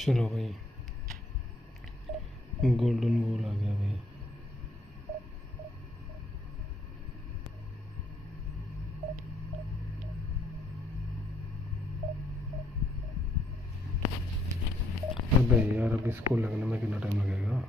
चलो भाई, golden goal आ गया भाई। अबे यार, अब इसको लगने में कितना टाइम लगेगा?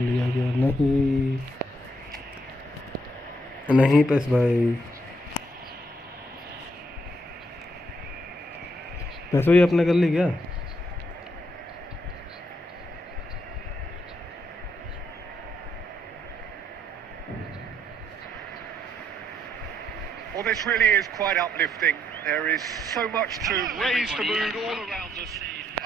लिया गया नहीं, नहीं पेस भाई, पेस भाई आपने कर ली क्या? Well, this really is quite uplifting. There is so much to raise the mood all around us.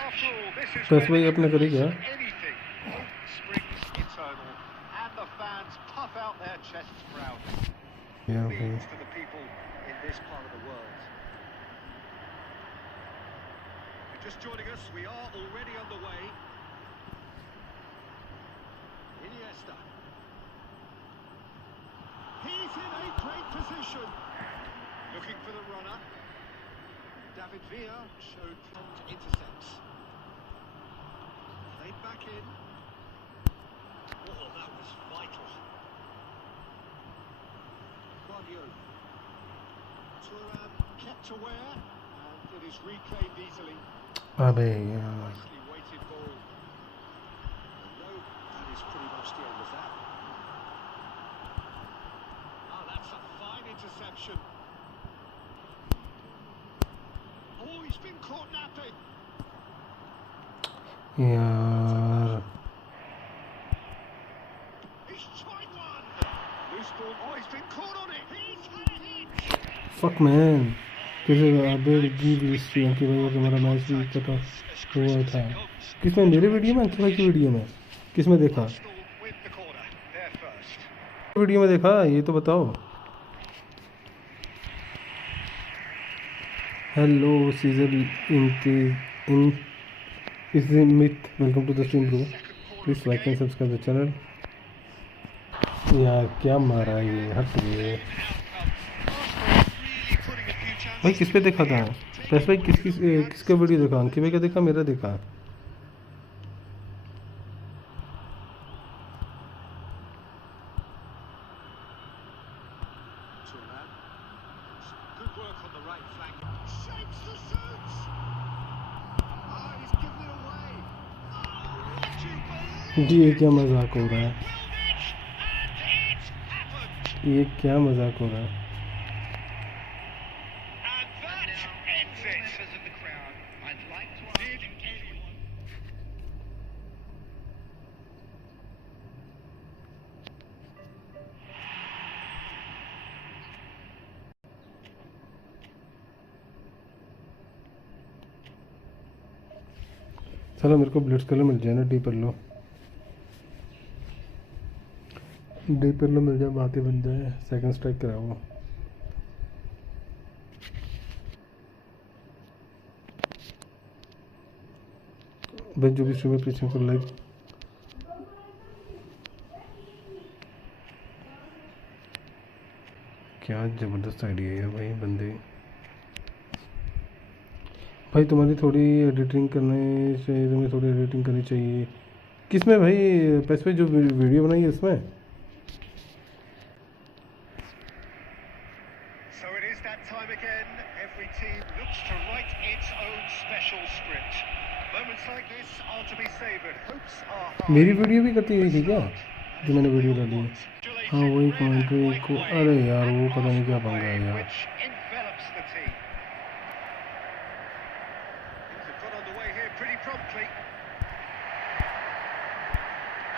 After all, this is pace भाई आपने करी क्या? anything. Hope springs eternal, and the fans puff out their chests proudly. Yeah, Means to the people in this part of the world. If you're just joining us, we are already underway. Iniesta. He's in a great position. Looking for the runner. David Villa showed prompt intercepts. Played back in. Oh, that was vital. Guardiola. Thuram kept aware, and it is reclaimed easily. अबे यार, Nicely weighted ball. And no, that is pretty much the end of that. Oh, that's a fine interception. Oh, he's been caught napping. यार He's tried one. Loose ball. Oh, he's been caught on it. He's had it. Fuck man, किसी अबे give list कि भाई वो तुम्हारा match भी कटा हुआ था। किसमें? मेरे वीडियो में, अंकित भाई की वीडियो में? किसमें देखा? With the corner. There first. Video में देखा, ये तो बताओ। Hello Caesar in is myth, welcome to the stream bro, please like and subscribe the channel. यार क्या मारा है ये, हट गए भाई। किस पे देखा था पेस भाई? किसका वीडियो देखा? अंकित भाई का देखा, मेरा देखा? Good work on the right flank. Shapes the shoots. Oh, he's given it away. Oh, would you believe जी, ये क्या मजाक हो रहा है? it? And it's happened. ये क्या मजाक हो रहा है? And that ends it. Members of the crowd, I'd like to ask anyone. चलो मेरे को ब्लिट्स कलर मिल जाए ना, डी पर लो, डी पर लो मिल जाए, बात ही बन जाए। सेकंड स्ट्राइक कराओ। भाई जो भी स्ट्रीम में पीछे को लाइक, क्या ज़बरदस्त आइडिया है भाई बंदे। भाई तुम्हारी थोड़ी एडिटिंग करने चाहिए, तुम्हें थोड़ी एडिटिंग करनी चाहिए। किसमें भाई? पैस पे जो वीडियो बनाई है उसमें? So it is that time again. Every team looks to write its own special script. Moments like this are to be savoured. Hopes are high. मेरी वीडियो भी करती हुई थी क्या जो मैंने वीडियो डाली? हाँ वही कमेंट्री को, अरे यार वो पता नहीं क्या पंगा है यार। Which envelops the team. Things have got underway here pretty promptly.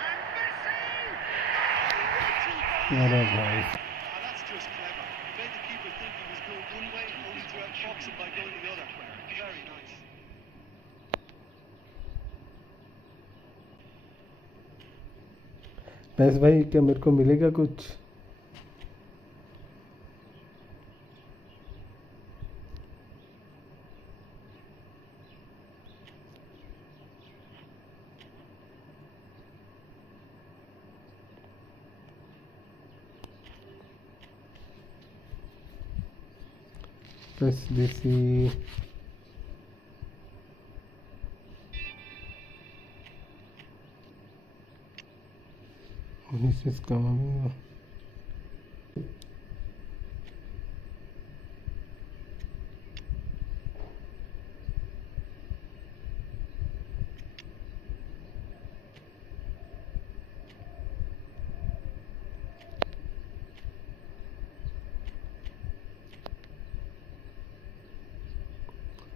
And Messi! अरे भाई That's just clever. He made the keeper think he was going one way, only to outfox him by going the other. Very nice. पैस भाई क्या मेरे को मिलेगा कुछ? पैस देसी इसका मांगेगा।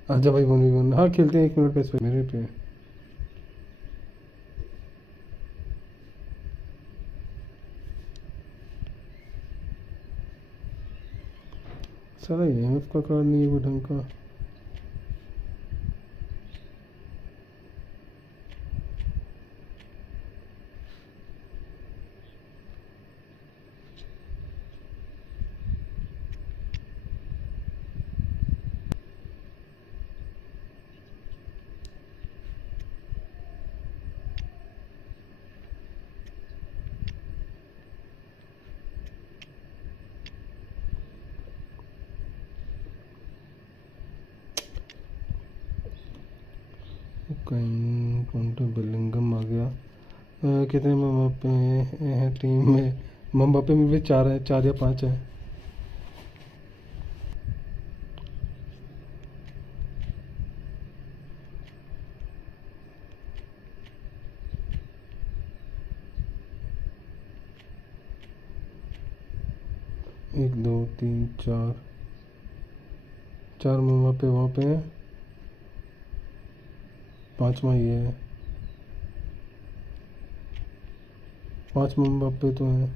आजा भाई 1v1। हाँ खेलते हैं, 1 मिनट पैस भाई मेरे पे। सारा EMF का कार्ड नहीं है वो ढंग का। कहीं काउंटर बिलिंगम आ गया। कितने मम्बापे हैं टीम में? मम्बापे में भी 4 है, 4 या 5 है। एक दो तीन चार, 4 मम्बापे वहाँ पे हैं, 5वां ये है। 5 मम्बापे तो हैं।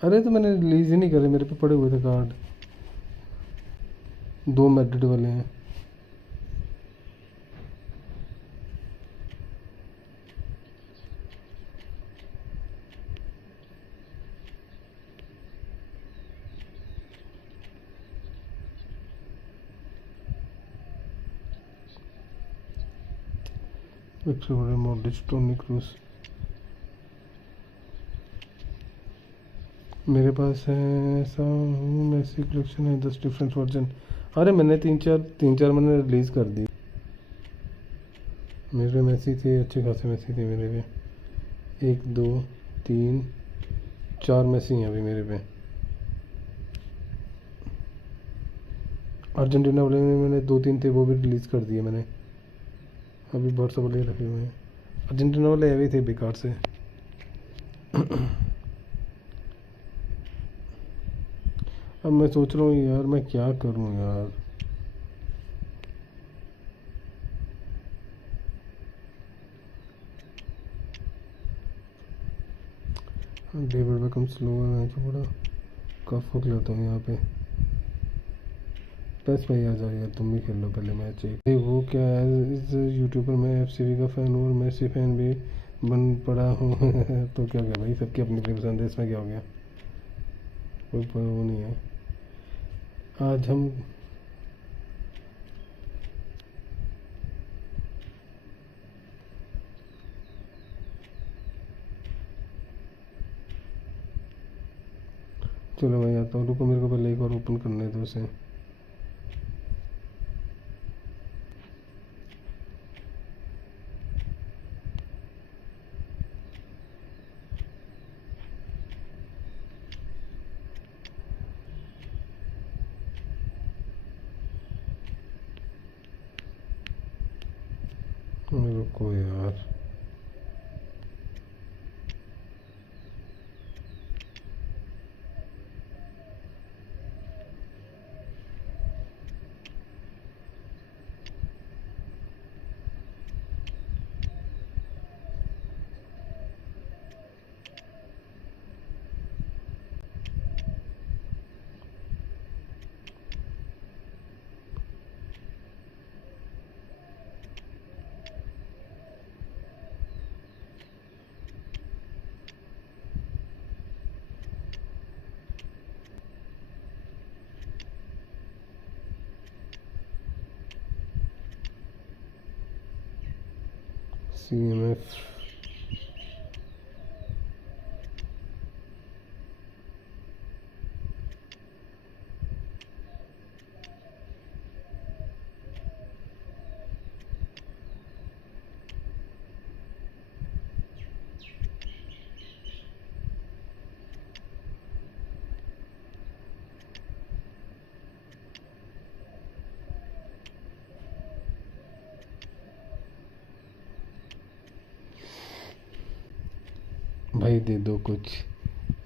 अरे तो मैंने रिलीज ही नहीं करे, मेरे पे पड़े हुए थे कार्ड। 2 मैड्रिड वाले हैं। मॉडलिस्ट टोनी क्रूज मेरे पास है। ऐसा मैसी कलेक्शन है 10 डिफरेंट वर्जन। अरे मैंने 3-4 मैंने रिलीज़ कर दी। मेरे मैसी थे, अच्छे खासे मैसी थे मेरे पे। 1 2 3 4 मैसी हैं अभी मेरे पे। अर्जेंटीना वाले में मैंने 2-3 थे, वो भी रिलीज़ कर दिए मैंने। अभी बहुत सब वाले रखे हुए हैं। अर्जेंटीना वाले अभी थे बेकार से। अब मैं सोच रहा हूँ यार मैं क्या करूँ यार। डेविड बेकम स्लो है, मैं थोड़ा कफ हो लेता हूँ यहाँ पे। बस भाई आ जाओ यार, तुम भी खेल लो पहले मैच एक। वो क्या है, इस यूट्यूबर में FCV का फ़ैन हूँ और मेसी फ़ैन भी बन पड़ा हूँ। तो क्या क्या भाई, सबकी अपनी अपनी पसंद है, इसमें क्या हो गया? कोई वो नहीं है। आज हम चलो भाई आता हूँ, रुको मेरे को पहले एक बार ओपन करने दो उसे। रुको यार, CMF भाई दे दो कुछ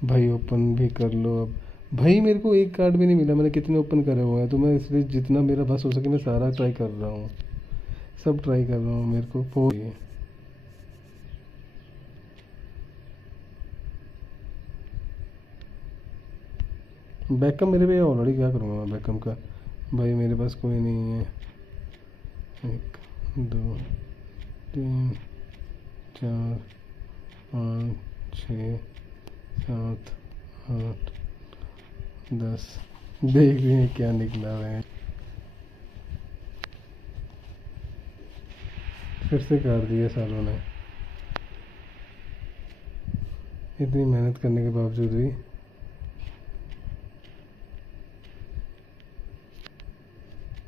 भाई, ओपन भी कर लो अब भाई। मेरे को एक कार्ड भी नहीं मिला, मैंने कितने ओपन करे हुए हैं, तो मैं इसलिए जितना मेरा बस हो सके मैं सारा ट्राई कर रहा हूँ, सब ट्राई कर रहा हूँ। मेरे को फोर बैकअप मेरे पे ऑलरेडी, क्या करूँगा मैं बैकअप का भाई, मेरे पास कोई नहीं है। 1 2 3 4 5 6 7 8 10 देख रहे हैं क्या निकला है। फिर से कर दिया सालों ने, इतनी मेहनत करने के बावजूद भी।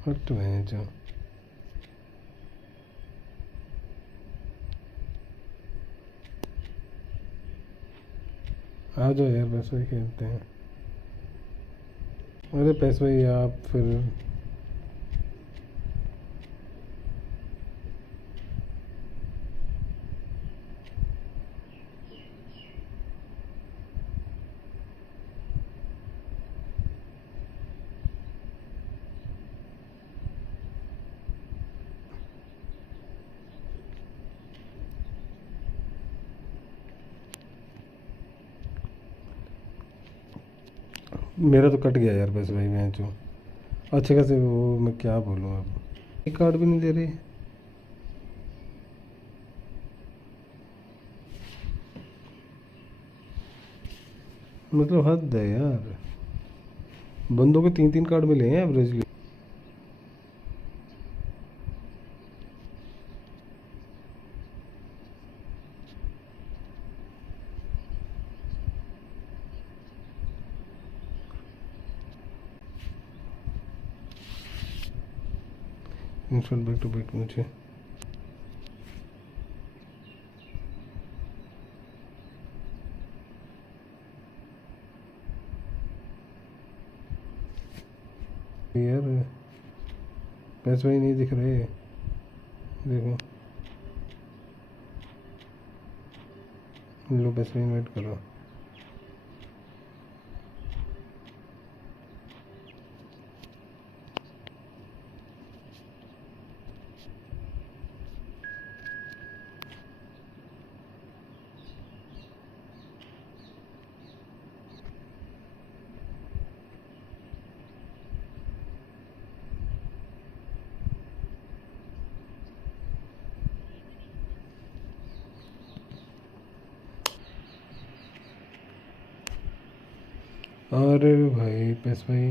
हट में जो आ जाओ यार, पैसे ही खेलते हैं। अरे पैसे ही आप फिर मेरा तो कट गया यार पैसे भाई, मैं जो अच्छे खासे वो, मैं क्या बोलूँ अब, एक कार्ड भी नहीं दे रही। मतलब हद है यार, बंदों के 3-3 कार्ड मिले हैं averagely. Install back to back मुझे यार पैसे ही नहीं दिख रहे, देखो लो पैसे इन्वाइट करो। अरे भाई पैसे भाई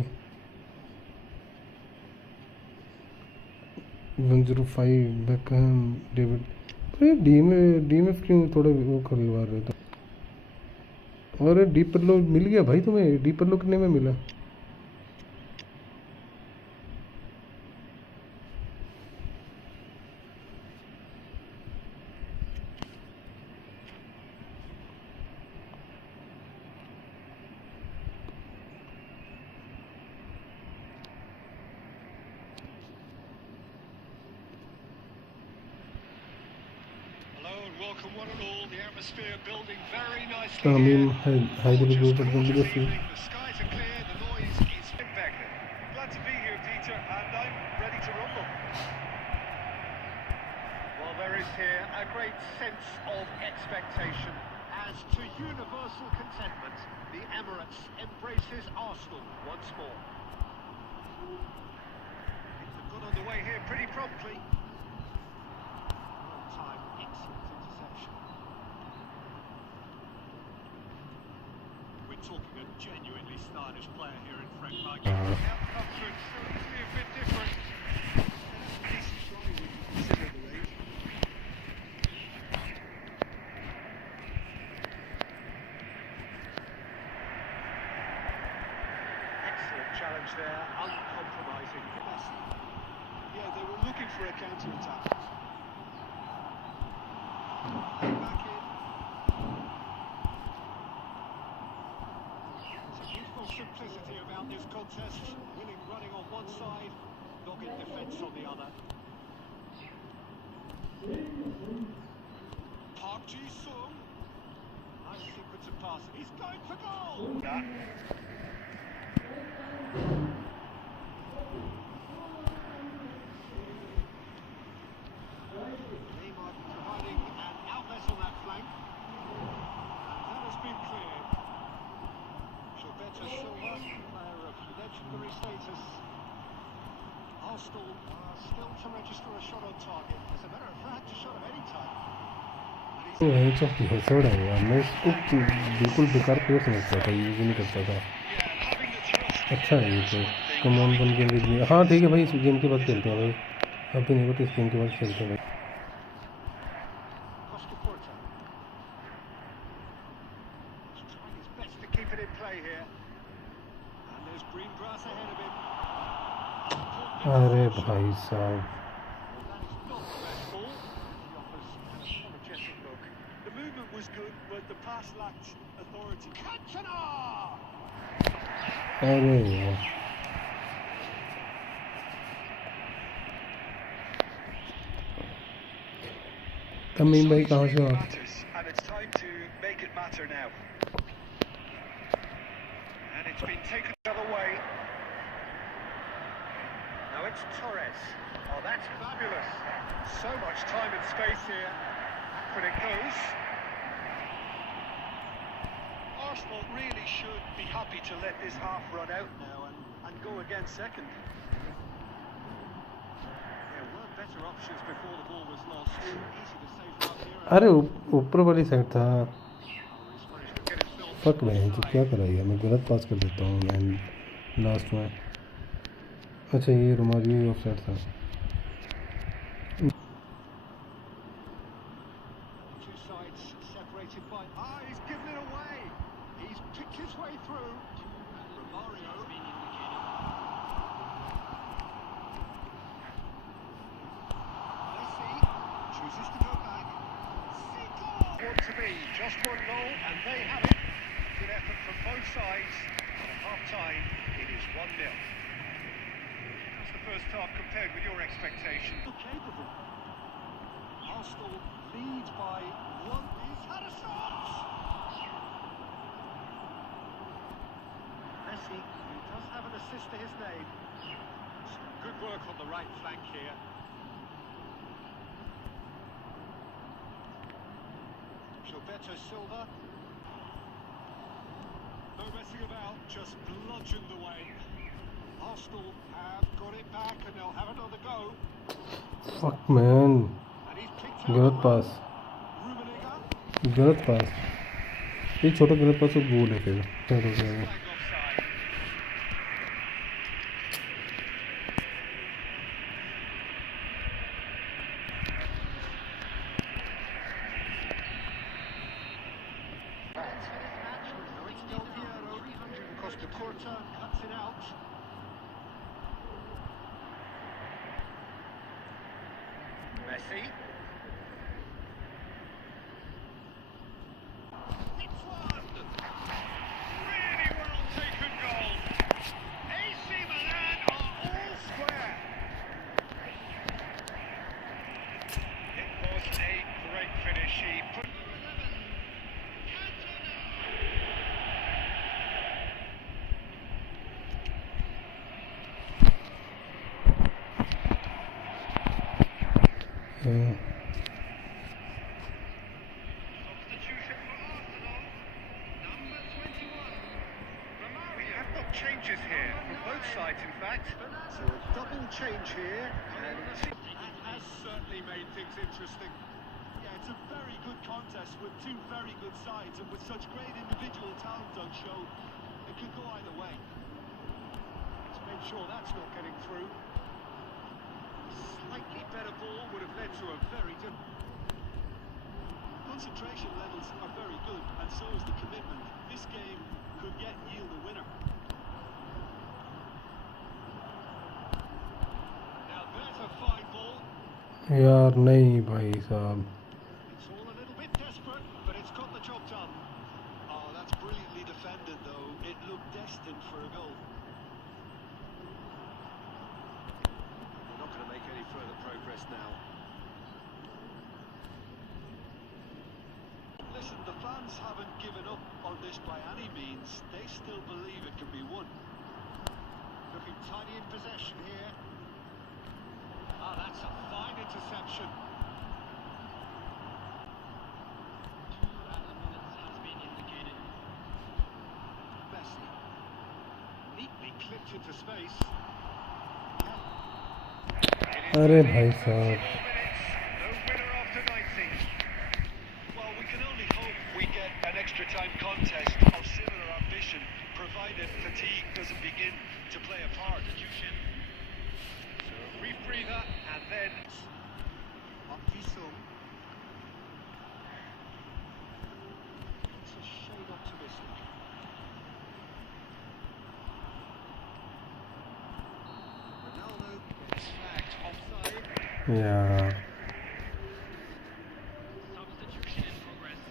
105 बैकहम डेविड, अरे डीएमएफ क्यों थोड़े वो खरीदवा रहे थे। और डी पर लो मिल गया भाई तुम्हें, डी पर लो कितने में मिला? Welcome one and all, the atmosphere building very nicely I mean, here. highly Just rated gorgeous than the evening. The skies are clear, the noise is impeccable. Glad to be here, Peter, and I'm ready to rumble. Well, there is here a great sense of expectation as to universal contentment, the Emirates embraces Arsenal once more. They've got underway here pretty promptly. Well-timed, excellent interception. We're talking a genuinely stylish player here in Frank Mike. The outcome could still be a bit different. Decent try when you consider the range. uncompromising. Yeah, they were looking for a counter-attack. Back in. There's a beautiful simplicity about this contest. Winning running on one side, dogged defence on the other. Park Ji-sung. Nice sequence of passing. He's going for goal! Neymar providing an outlet on that flank. And that has been cleared. Gilberto Silva, player of legendary status. Arsenal are still to register a shot on target. As a matter of fact, a shot of any type. तो है जो हेसड़ है यार, मैं इसको बिल्कुल बेकार player समझता था, यूज ही नहीं करता था। अच्छा है ये तो come on one game with me. हाँ ठीक है भाई, इस गेम के बाद खेलते हैं भाई, अभी नहीं होता, इस गेम के बाद खेलते हैं भाई। अरे भाई साहब, अरे यार तमीम भाई कहाँ से हो आप? And it's time to make it matter now. And it's been taken the other way. Now it's Torres. Oh, that's fabulous. So much time and space here. But it goes. Arsenal really should be happy to let this half run out now and go again second. There were better options before the ball was lost. Easy to save up here. अरे ऊपर वाली side था। Fuck भाई, तो क्या कर रही है, मैं गलत पास कर देता हूँ मैं लास्ट में। अच्छा ये रोमारियो ऑफ साइड था। Two sides separated by... he's given it away. He's picked his way through. Romario. Messi chooses to go back. Want to be just one goal, and they have it. Good effort from both sides. And at half-time, it is 1-0. That's the first half compared with your expectations. Capable. Arsenal lead by one. He's had a shot! Messi, who does have an assist to his name. Some good work on the right flank here. Gilberto Silva. No messing about, just bludgeoned away. Arsenal have got it back and they'll have another go. Fuck man, And he's picked गलत पास, Rummenigge. गलत पास, ये छोटा गलत पास तो गोल है फिर। Flag offside. Costa Curta cuts it out. Messi. It's one! Really well taken goal. AC Milan are all square. It was a great finish. He put... Substitution for Arsenal, number 21. We have got changes here from both sides, in fact. So a double change here, and that has certainly made things interesting. Yeah, it's a very good contest with two very good sides, and with such great individual talent on show, it could go either way. Let's make sure that's not getting through. Slightly better ball would have led to a very different... Concentration levels are very good, and so is the commitment. This game could yet yield a winner. यार नहीं भाई साहब, It's all a little bit desperate, but it's got the job done. Oh, that's brilliantly defended, though. It looked destined for a goal. They're not going to make any further progress now. Listen, the fans haven't given up on this by any means. They still believe it can be won. Looking tiny in possession here. Ah, that's a fine interception. 2 minutes has been indicated. Messi. Neatly clipped into space. अरे भाई साहब, 4 minutes, no winner after 90. Well, we can only hope we get an extra time contest of similar ambition, provided fatigue doesn't begin to play a part. So a brief breather and then It's a shade optimistic. Ronaldo gets flagged offside. यार Substitution in progress.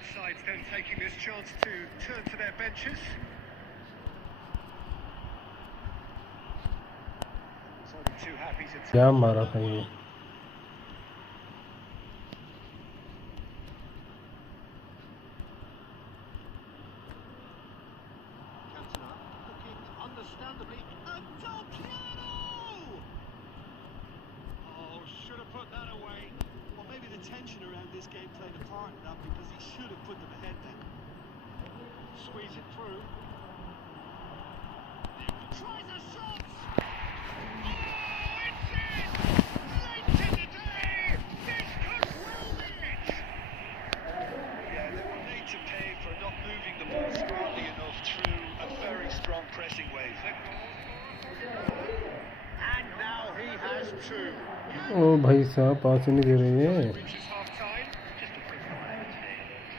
both sides then taking this chance to turn to their benches. So only too happy to क्या मारा था ये? Cantona looking understandably, and Del Piero! Oh, should have put that away. Well, maybe the tension around this game played a part in that, because he should have put them ahead then. Squeeze it through. Tries a shot! Yeah, they were made to pay for not moving the ball smartly enough through a very strong pressing wave. And now he has two. ओ भाई साहब, पास ही नहीं दे रही है। Reaches half time. Just a quick comment.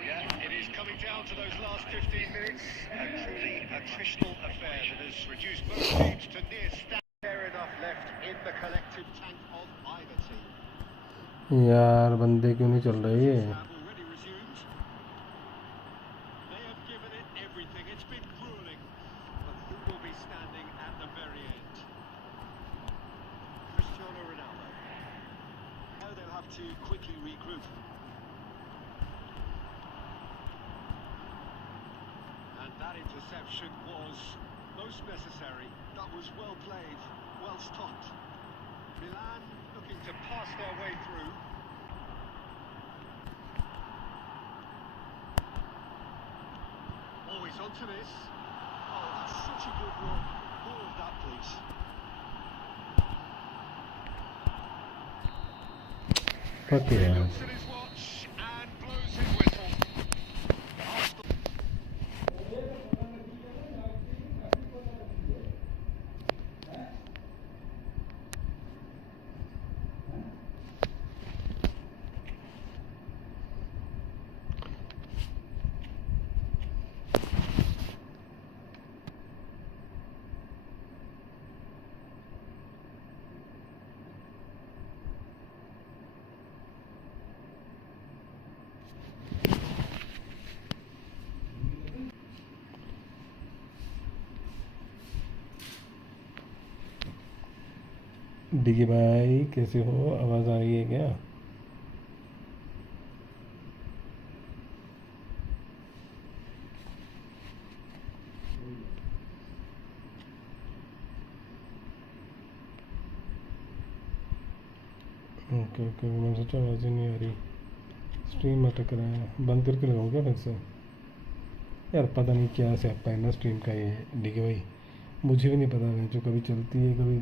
Yeah, it is coming down to those last 15 minutes. A truly attritional affair that has reduced both teams to near stand. Fair enough left in the collective tank of either team. यार बंदे क्यों नहीं चल रही है? Have already resumed. They have given it everything. It's been grueling. But who will be standing at the very end? Cristiano Ronaldo. Now they'll have to quickly regroup. And that interception was most necessary. That was well played, well stopped. Milan looking to pass their way through. Oh, he's onto this. Oh, that's such a good run. More of that, please. Fuck यार। Looks at his watch and blows his whistle. Arsenal डिगी भाई कैसे हो? आवाज़ आ रही है क्या? Okay okay, मैं सोचा आवाज़ ही नहीं आ रही। स्ट्रीम अटक रहा है, बंद करके लगाऊँ क्या फिर से? यार पता नहीं क्या स्यापा है ना स्ट्रीम का ये डिगी भाई, मुझे भी नहीं पता है, जो कभी चलती है कभी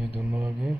ये दोनों आ गए।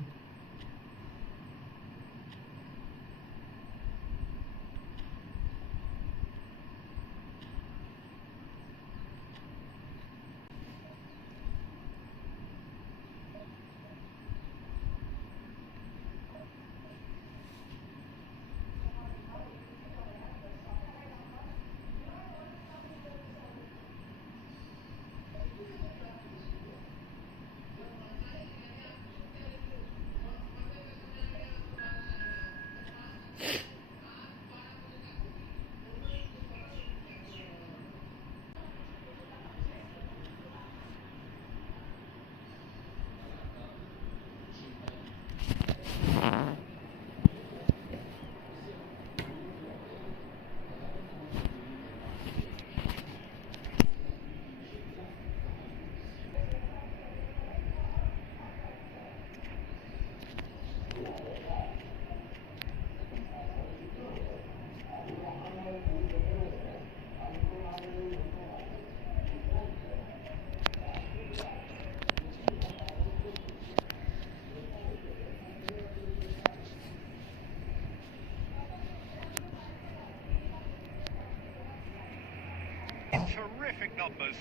Terrific numbers.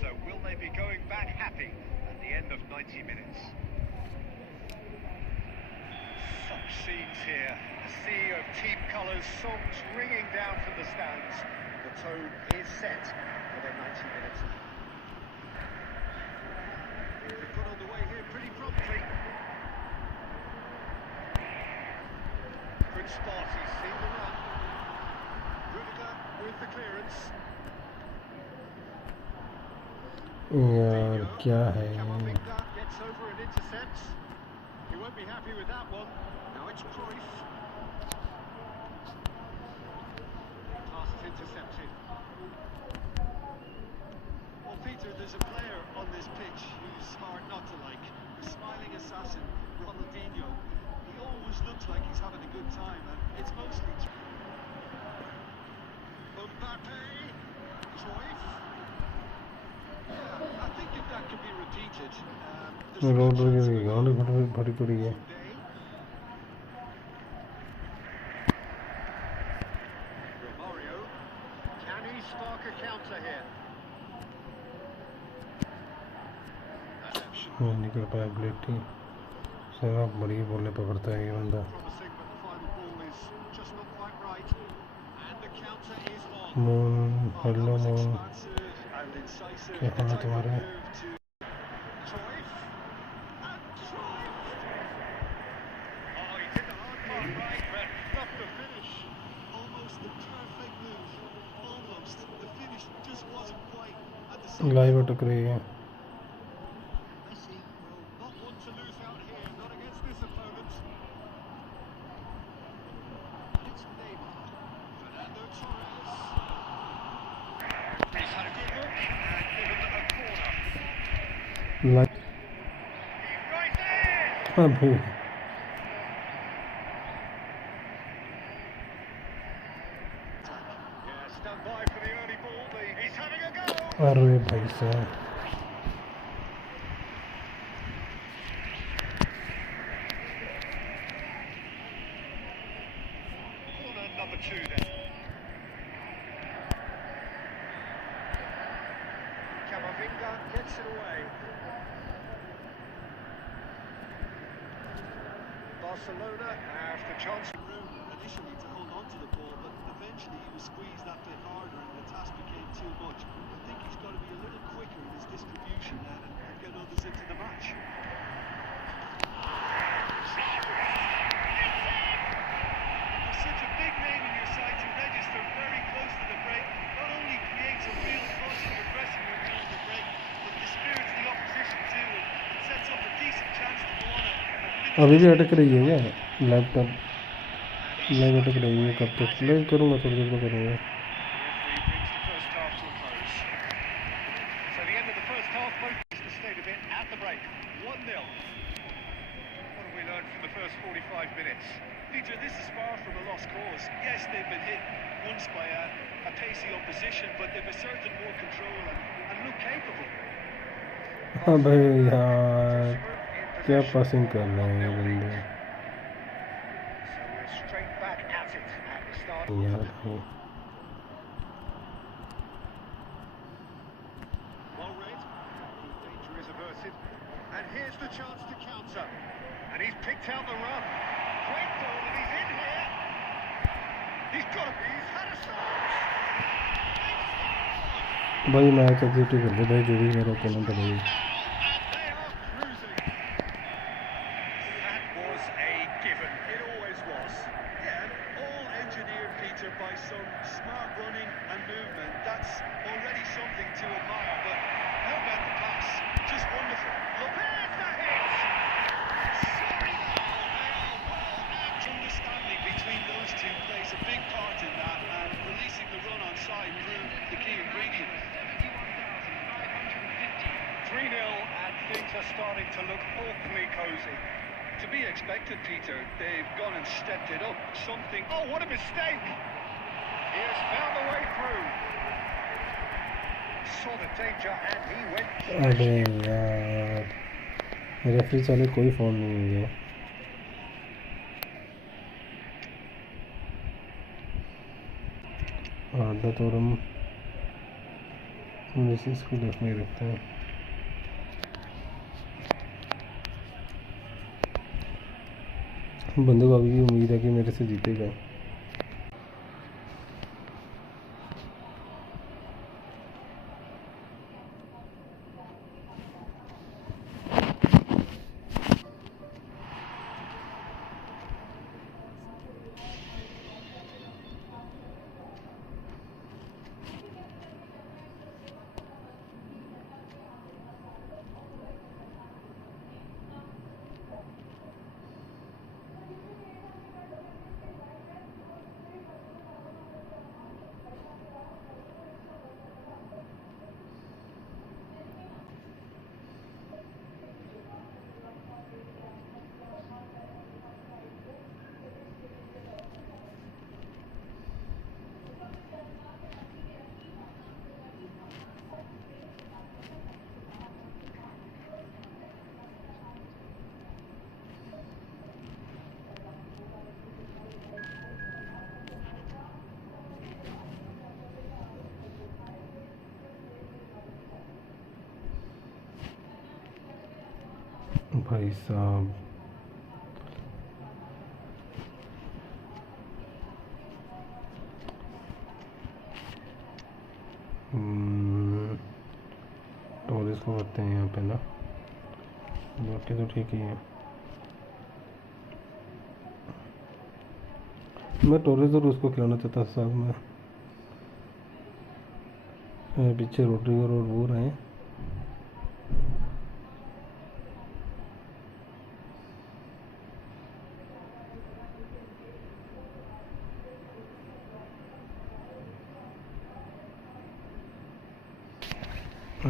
So will they be going back happy at the end of 90 minutes? Such scenes here. A sea of team colours, songs ringing down from the stands. The tone is set for their 90 minutes. They've got on the way here pretty promptly. Good spot, he's seen the run. Rudiger with the clearance. यार क्या है Camavinga gets over and intercepts. He won't be happy with that one. Now it's Cruyff. Pass is intercepted. Well, Peter, there's a player on this pitch who's hard not to like. The smiling assassin, Maldini. He always looks like he's having a good time, and it's mostly Mbappe, Cruyff. Yeah, I think if that could be repeated, road वगैरह ground भरी पड़ी है Romario, can he spark a counter here? निकल पाया blade ही सारा बड़ी बॉलें पकड़ता है ये बंदा Promising, but the final ball is just not quite right. And the counter is on. Moon Oh, that hello was moon expansive and incisive. क्या हाल है Type of तुम्हारे move to Cruyff. And Cruyff. Oh, he did the hard part right, but not the finish. Almost the perfect move. Almost. The finish just wasn't quite at the same live level. अटक रही है Messi will not want to lose out here, not against this opponent. It's Neymar. Fernando Torres. He's had a good look and given a corner. Live Right there! अभी Yeah, stand by for the early ball. He's having a go! अरे भाई साहब Corner number 2 then. Camavinga gets it away. Barcelona have the chance. Room initially to hold on to the ball, but eventually he was squeezed that bit harder and the task became too much. I think he's got to be a little quicker in his distribution then and get others into the match. For such a big name in your side to register very close to the break, not only creates a real push in your dressing room during the break, but dispirits the opposition too and sets up a decent chance to go on a अभी भी अटक रही है क्या laptop live अटक रही है कब तक लाइव करूँगा थोड़ी देर में करूँगा The referee brings the first half to a close. So the end of the first half, both teams stayed a bit at the break. 1-0. What have we learned from the first 45 minutes? Peter, this is far from a lost cause. Yes, they've been hit once by a pacey opposition, but they've asserted more control and look capable. अबे यार क्या passing कर रहे हैं ये बंदे So we're straight back at it at the start. यार Well read. Danger is averted. And here's the chance to counter. And he's picked out the run. Great ball, and he's in here. He's got to be. He's had a chance. भाई match exit कर दे भाई जो भी मेरा comment है भाई And they are cruising. That was a given. It always was. Yeah, all engineered, Peter, by some smart running and movement. That's already something to admire, but how about the pass? Just wonderful. Well, there's the hit. Sorry, understanding between those two plays a big part in that, and releasing the run on side proved the key ingredient. 3-0, and things are starting to look awfully cosy. To be expected, Peter. They've gone and stepped it up. Something. Oh, what a mistake! He has found a way through. Saw the danger, and he went. अबे यार referee चाले कोई phone नहीं है आधा तुरम इसको left में रखते हैं। बंदे को अभी भी उम्मीद है कि मेरे से जीतेगा। भाई साहब टोरिस को करते हैं यहाँ पे ना, बाकी तो ठीक ही है। मैं टोरिस और उसको खिलाना चाहता साहब में। पीछे रोड्रिगो और वो रहे।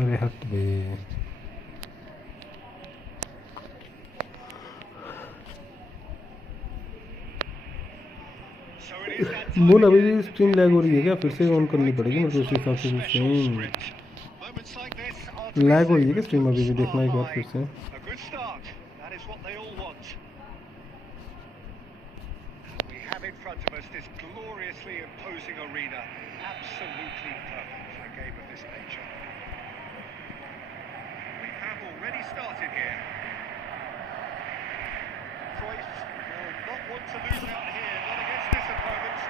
अरे हट बे। मूल अभी भी स्ट्रीम लैग हो रही है क्या? फिर से ऑन करनी पड़ेगी मेरे को उस हिसाब से। स्ट्रीम लैग हो रही है क्या? स्ट्रीम अभी भी देखना एक बार फिर से। In front of us this gloriously imposing arena, absolutely perfect for a game of this nature. We have already started here. Cruyff will not want to lose out here, not against this opponent.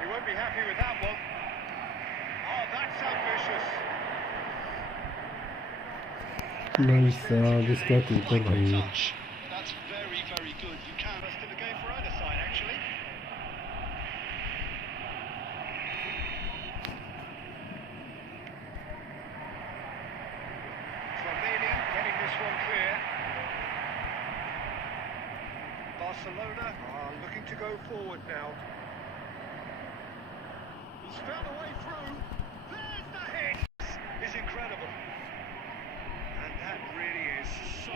He won't be happy with that one. Oh, that's ambitious. Nice, this guy keeper bhai. That's very, very good. You can. Rest of the game for either side, actually. Maldini getting this one clear. Barcelona are looking to go forward now. He's found a way through. There's the hit. It's incredible. And that really is so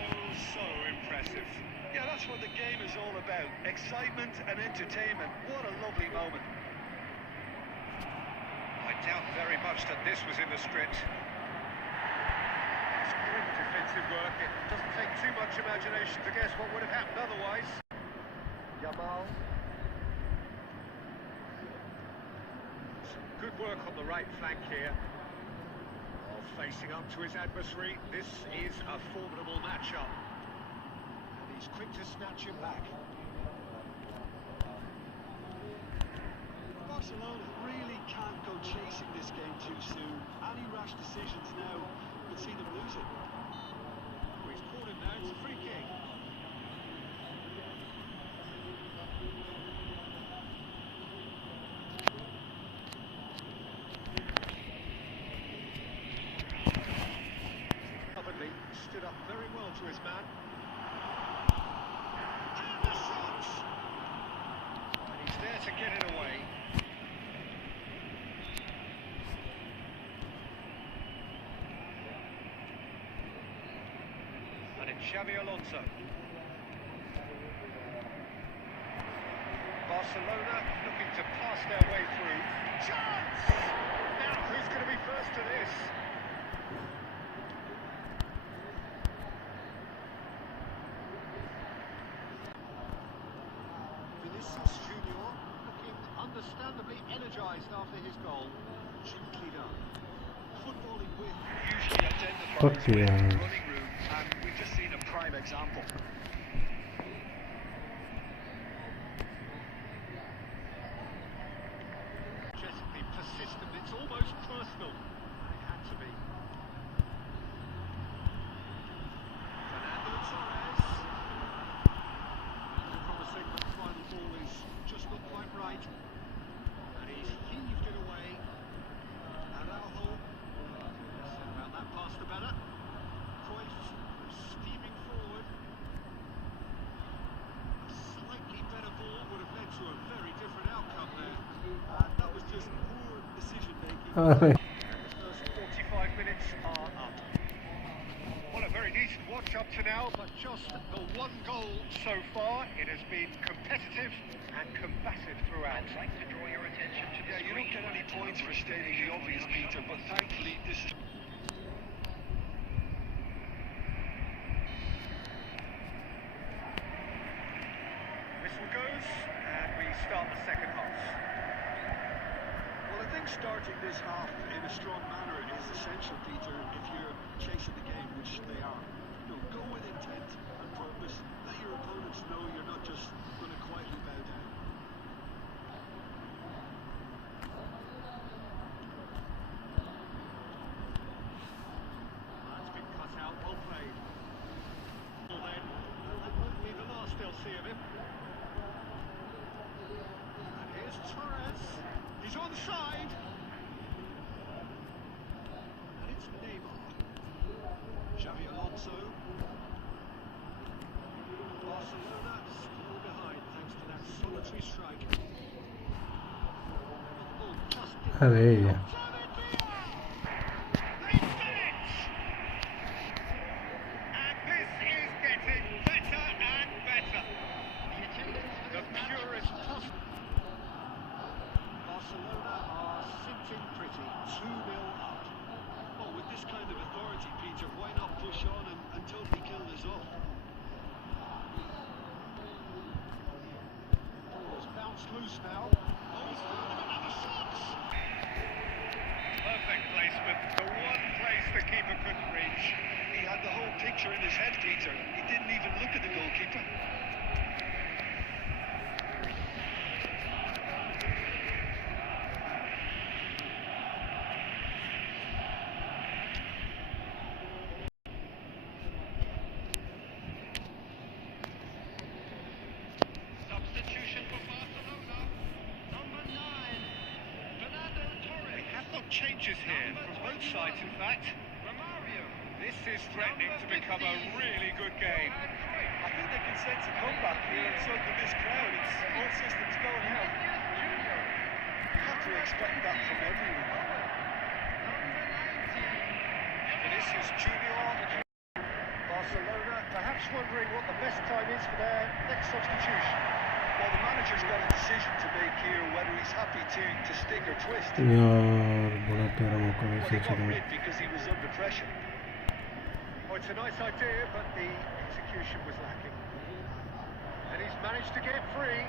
impressive. Yeah, that's what the game is all about. Excitement and entertainment. What a lovely moment. I doubt very much that this was in the script. It's grim defensive work. It doesn't take too much imagination to guess what would have happened otherwise. Yamal. Some good work on the right flank here. While facing up to his adversary, this is a formidable matchup. And he's quick to snatch him back. Barcelona really can't go chasing this game too soon. Any rash decisions now could see them lose it. He's cornered now, it's a free kick. Stood up very well to his man. And the shot! And he's there to get it away. And it's Xabi Alonso. Barcelona looking to pass their way through. Chance! Now, who's going to be first to this? Looking understandably energised after his goal. Gently done. footballing with. Usually identifies Fuck with yeah. running room, and we've just seen a prime example. Majestically persistent, it's almost personal. It had to be. Fernando Torres. Promising that the final ball is just not quite right. And he's heaved it away. Araujo. Said about that pass to better. Cruyff steaming forward. A slightly better ball would have led to a very different outcome there. That was just poor decision making. Alright. The first 45 minutes are up. Well, a very decent watch up to now, but just the one goal so far. It has been competitive and combative throughout. I'd like to draw your attention to the Yeah, you don't get any points for stating the obvious, Peter, but thankfully this is... Whistle goes, and we start the second half. Well, I think starting this half in a strong manner is essential, Peter, if you're chasing the game, which they are. You know, go with intent and purpose. Let your opponents know you're not just going to quietly bow down. That's been cut out, well played. Well then, that won't be the last they'll see of him. And here's Torres. He's onside. And it's Neymar. Xavi Alonso. Barcelona still behind thanks to that solitary strike. Oh, just अरे यार They've done it! And this is getting better and better. The purest possible. Barcelona are sitting pretty, 2-0 up. Oh, with this kind of authority, Peter, why not push on and totally kill this off? Oh, it's bounced loose now. Oh, he's found another shot! Perfect placement. The one place the keeper couldn't reach. He had the whole picture in his head, Peter. He didn't even look at the goalkeeper. substitution for Barcelona. Number 9, Fernando Torres. They have got changes here from both sides, in fact. Romario. This is threatening to become a really good game. I think they can sense a comeback here, and so can this crowd. It's all systems go now. You have to expect that from everyone. Vinicius Junior. Barcelona perhaps wondering what the best time is for their next substitution. Well, the manager's got a decision to make here, whether he's happy to stick or twist. यार बड़ा प्यारा मौका Well, वैसे he got चला rid because he was under pressure. Oh, it's a nice idea, but the execution was lacking. And he's managed to get free.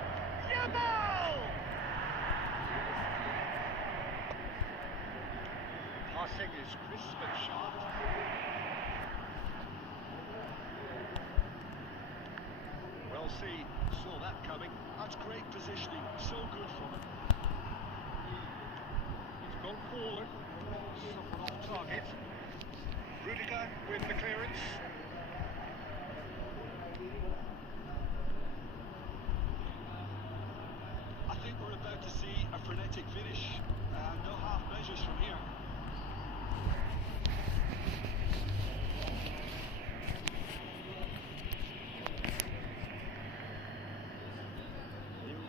Yamal! Passing is crisp and sharp. Well, see, saw that coming. That's great positioning. So good from him. He's gone forward. Someone off target. Rudiger with the clearance. I think we're about to see a frenetic finish. No half measures from here.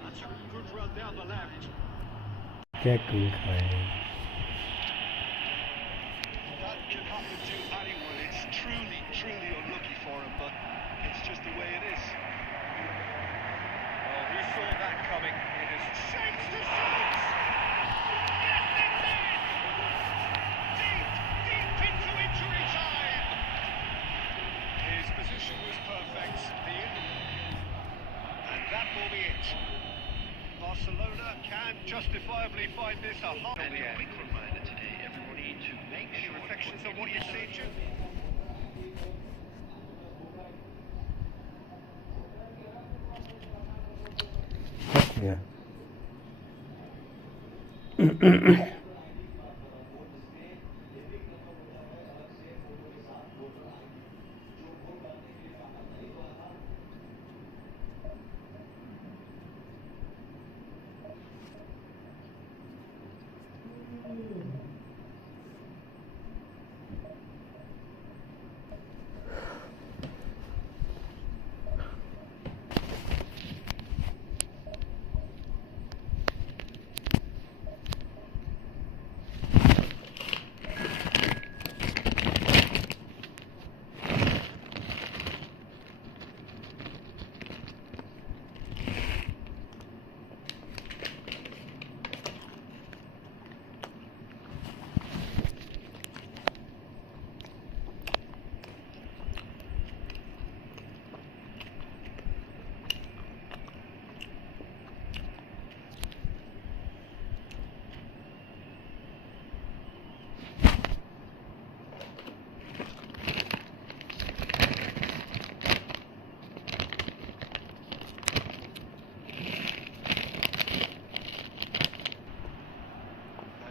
That's a good run down the left. क्या cool खाए That can happen to anyone. It's truly, truly unlucky for him, but it's just the way it is. Oh, who saw that coming? It has changed the sides. Yes, it did! Deep, deep into injury time. His position was perfect. And that will be it. Barcelona can justifiably find this a hard And a quick reminder today, everybody, to make reactions on what you've seen, Jim? Yeah.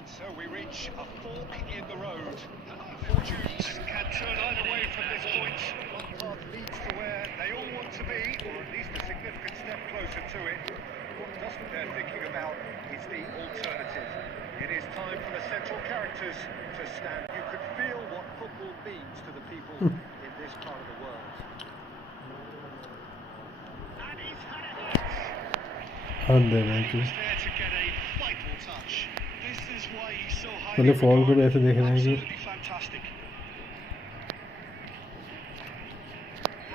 So we reach a fork in the road. Fortunes can turn either way from this point. One path leads to where they all want to be, or at least a significant step closer to it. What just they're thinking about is the alternative. It is time for the central characters to stand. You could feel what football means to the people in this part of the world. And he's had it. हद है भाई He was there to get a vital touch. This is why he's so highly पहले form को भी ऐसे regarded. देख रहे हैं कि Absolutely fantastic.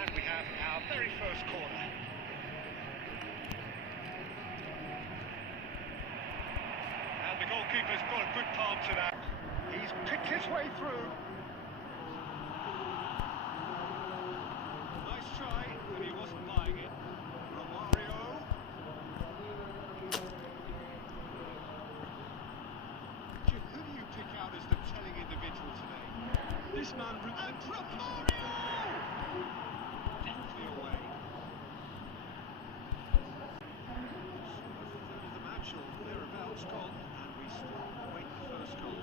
And we have our very first corner. And the goalkeeper's got a good palm to that. He's picked his way through. Nice try, but he wasn't buying it. Romario. Jim, who do you pick out as the telling individual today? This man, and Romario! Deftly away. Third of the match or thereabouts gone, and we still await the first goal.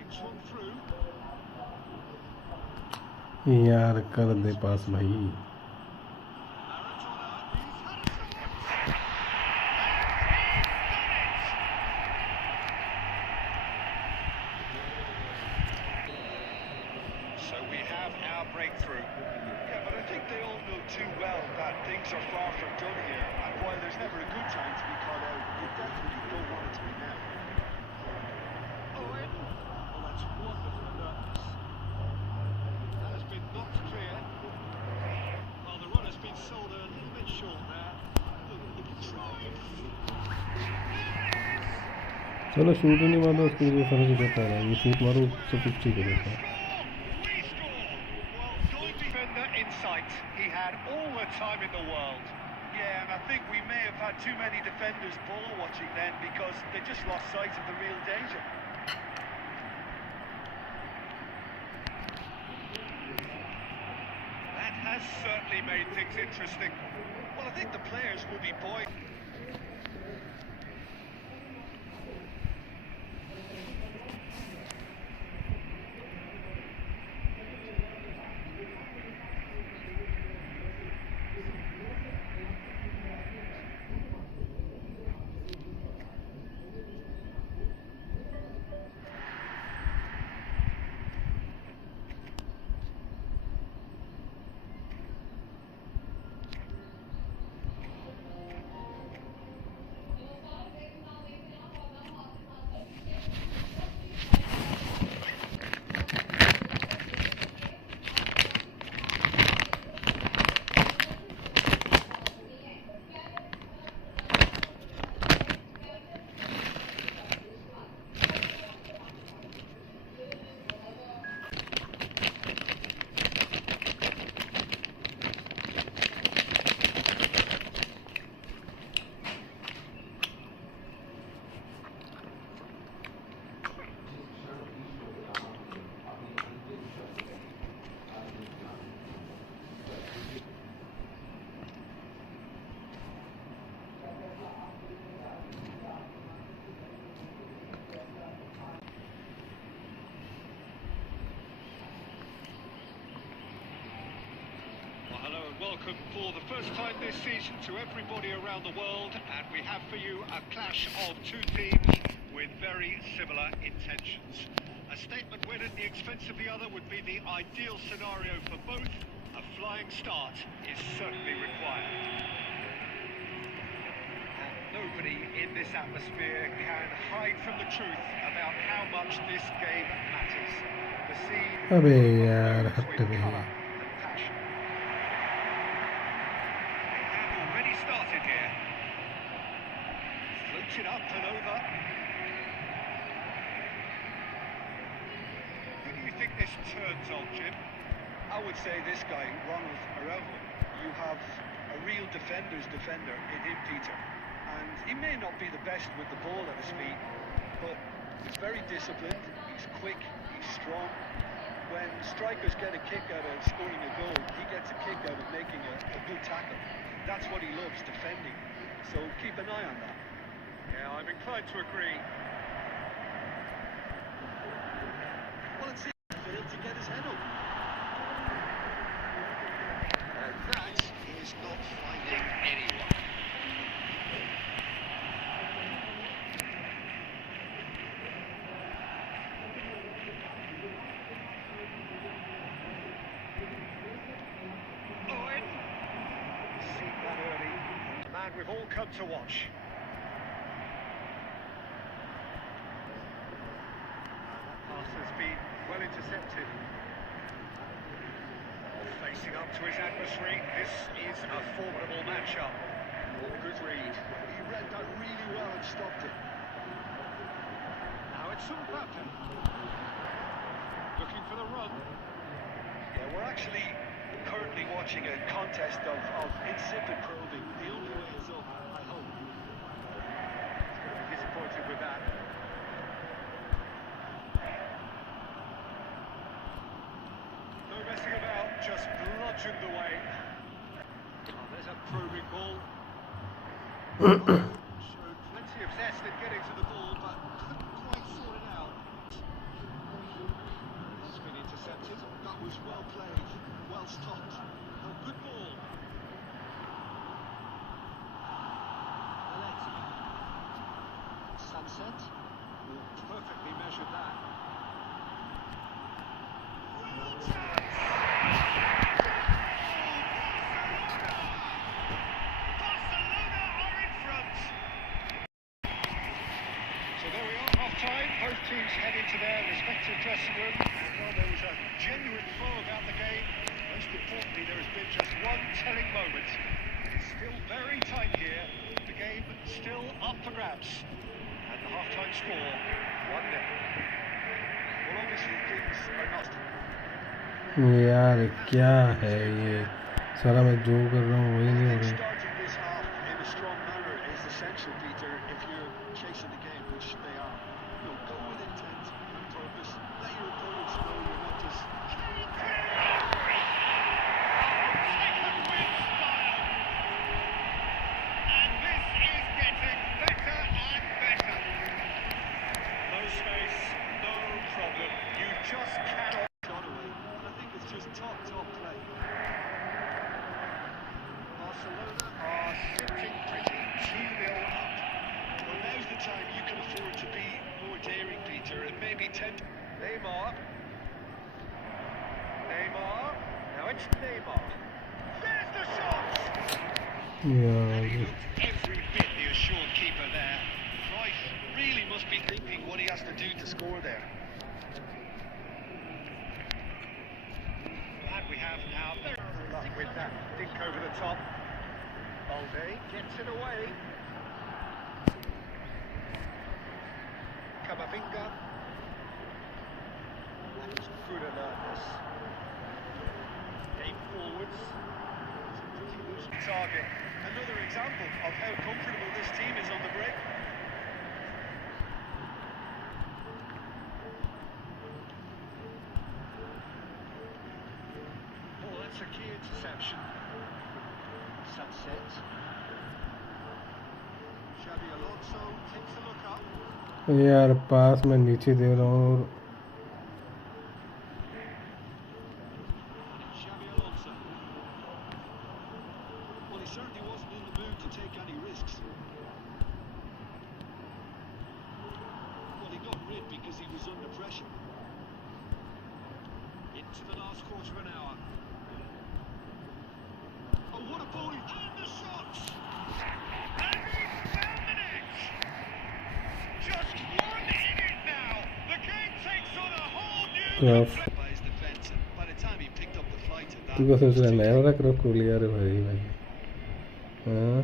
It's one through. यार कर दे पास भाई So we have our breakthrough. Yeah, but I think they all know too well that things are far from done here. And while there's never a good time to be caught out, you definitely don't want it to be now. Owen. Oh, that's wonderful alertness. That has been knocked clear. Well, the run has been sold a little bit short there. Look, try. चलो shoot नहीं मारो उसके लिए समझ नहीं पा रहा है ये शूट मारो सब कुछ ठीक हो जाता है We score! Well, joint defender in sight. He had all the time in the world. Yeah, and I think we may have had too many defenders ball watching then because they just lost sight of the real danger. That has certainly made things interesting. Well, I think the players will be buoyed. Welcome for the first time this season to everybody around the world, and we have for you a clash of two teams with very similar intentions. A statement win at the expense of the other would be the ideal scenario for both. A flying start is certainly required. And nobody in this atmosphere can hide from the truth about how much this game matters. The scene अबे यार with हट गई colour and passion. They have already started here. Floats it up and over. Who do you think this turns on, Jim? I would say this guy, Ronald Araujo. You have a real defender's defender in him, Peter. And he may not be the best with the ball at his feet, but he's very disciplined, he's quick, he's strong. When strikers get a kick out of scoring a goal, he gets a kick out of making a good tackle. That's what he loves, defending. So keep an eye on that. Yeah, I'm inclined to agree. Well, it's failed to get his head up. And that is not finding anyone. Owen. Seen that early. The man we've all come to watch. That pass has been well intercepted. Facing up to his adversary, this is a formidable matchup. Oh, good read. He read that really well and stopped it. Now it's Southampton. Looking for the run. Yeah, we're actually currently watching a contest of insipid probing. The only way is up, I hope. Disappointed with that. No messing about, just bludgeoned away. Oh, there's a probing ball. Showed plenty of zest in getting to the ball, but couldn't quite sort it out. It's been intercepted. That was well played, well stopped. A good ball. Sunset. Perfectly measured that. Barcelona are in front. So there we are, half-time. Both teams head into their respective dressing room. And while there was a genuine flow about the game, most importantly, there has been just one telling moment. It's still very tight here. The game still up for grabs. And the half-time score, 1-0. Well, obviously things are not... यार क्या है ये सारा मैं जो कर रहा हूँ वही नहीं हो रहा Starting this half in a strong manner is essential, Peter, if you're chasing the game, which they are. You know, go with intent and purpose. Let your opponents know you're not just... And this is getting better and better. No space, no problem. You just cannot... Shot away. And I think it's just top play. Barcelona are sitting pretty, 2-0 up. Well, now's the time you can afford to be more daring, Peter, and maybe Neymar. Now it's Neymar. There's the shot! यार He looked every bit the assured keeper there. Cruyff really must be thinking what he has to do to score there. And we have now very luck with that dink over the top. Balde gets it away. Camavinga. That was good alertness. Game forwards. Pretty loose target. another example of how comfortable this team is on the break. Oh, that's a key interception. Sunset. Xabi Alonso takes a look up. यार पास मैं नीचे दे रहा हूँ और Xabi Alonso. because he was under pressure. Into the last quarter of an hour. Oh, what a ball! And the shots! And he's found the net! Just 1 minute now! The game takes on a whole new क्रॉफ By his defence, and by the time he picked up the flight of that... तू क्या सोच रहा है नया वाला क्रॉफ को लिया रे भाई भाई हाँ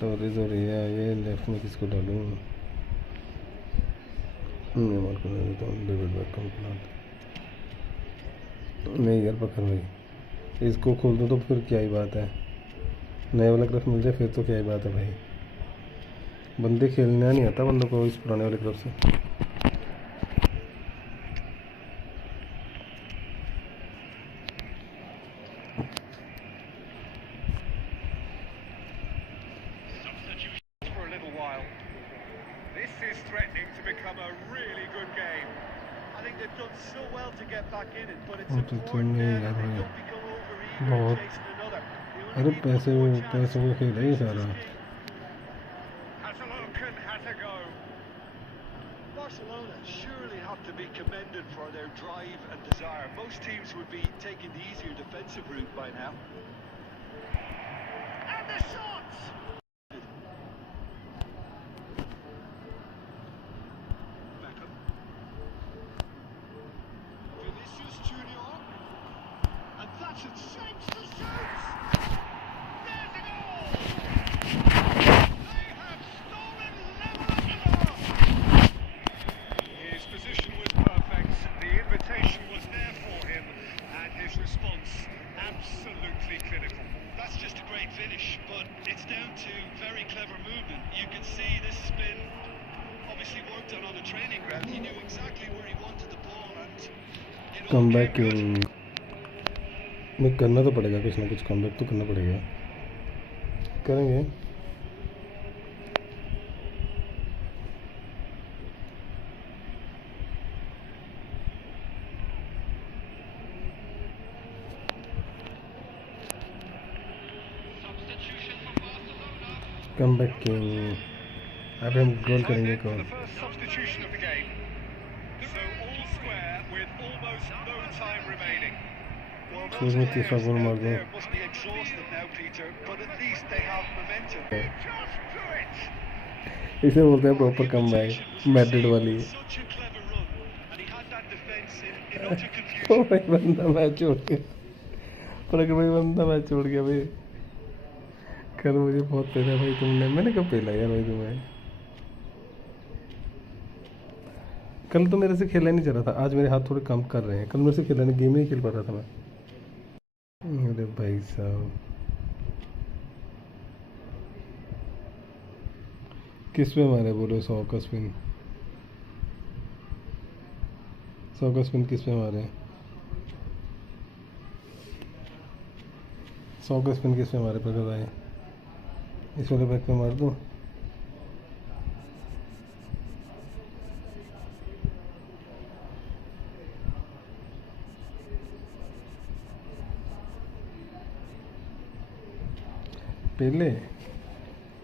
टोरेज और ये लेफ्ट में किसको डालूँ मैं मार कर देता हूँ डेविड बैकहम को डाल नहीं यार पकड़ भाई इसको खोल दूँ तो फिर क्या ही बात है नया वाला क्रॉफ मिल जाए फिर तो क्या ही बात है भाई बंदे खेलना नहीं आता बंदों को इस पुराने वाले क्रॉफ से for a little while. This is threatening to become a really good game. I think they've done so well to get back in it, but it's वो तो important नहीं now यार that they भाई don't become over-eager बहुत chasing another. They only अरे need one more chance पैसे को खेल है ये सारा Has a look and has a go. Barcelona surely have to be commended for their drive and desire. Most teams would be taking the easier defensive route by now. And the shots! Beckham. Vinicius Junior. And that's it. Shapes the shoots. There's a goal! They have stolen level at the last! His position was perfect, the invitation was there for him, and his response absolutely clinical. That's just a great finish, but it's down to very clever movement. You can see this has been obviously worked on the training ground. He knew exactly where he wanted the ball, and it all come came back good. में करना तो पड़ेगा कुछ ना कुछ come back तो करना पड़ेगा करेंगे Substitution for Barcelona. Come back king अब हम गोल करेंगे For कौन the first substitution of the game. So all square with almost no time remaining. Well, Excuse those me, players तीसरा गोल मार out दो there must be exhausted now, Peter, but at least they have momentum. Just do it! इसे बोलते हैं proper come back Madrid वाली Such a clever run, and he had that defence in utter ओ confusion. भाई बंदा match छोड़ गया पर अगर भाई बंदा मैच छोड़ गया भाई कल मुझे बहुत पहला भाई तुमने मैंने कब पहला यार भाई तुम्हें कल तो मेरे से खेला नहीं चल रहा था आज मेरे हाथ थोड़े कम कर रहे हैं कल मेरे से खेला नहीं गेम नहीं खेल पा रहा था मैं अरे भाई साहब किस पे मारे बोलो 100 का स्पिन 100 का स्पिन किस पे मारे 100 का स्पिन किस पे मारे प्रकाश भाई इस वाले बैक पे मार दूँ पेले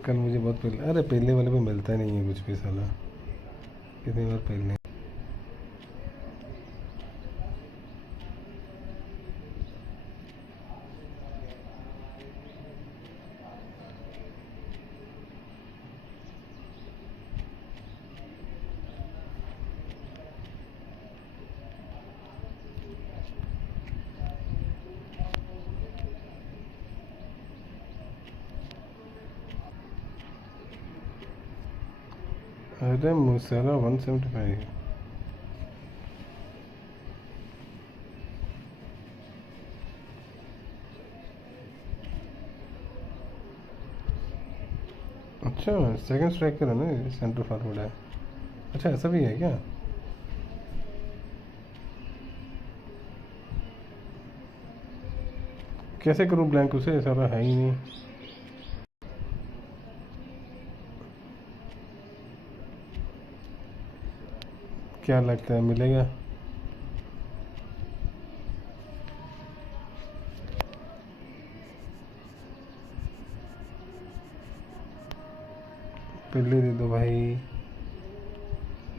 कल मुझे बहुत पहले अरे पेले वाले पे मिलता नहीं है कुछ भी साला कितनी बार पहले अरे मूसेला 175 अच्छा सेकंड स्ट्राइकर है ना सेंटर फॉरवर्ड है अच्छा ऐसा भी है क्या कैसे करूँ ब्लैंक उसे ऐसा है ही नहीं क्या लगता है मिलेगा पेले दे दो भाई,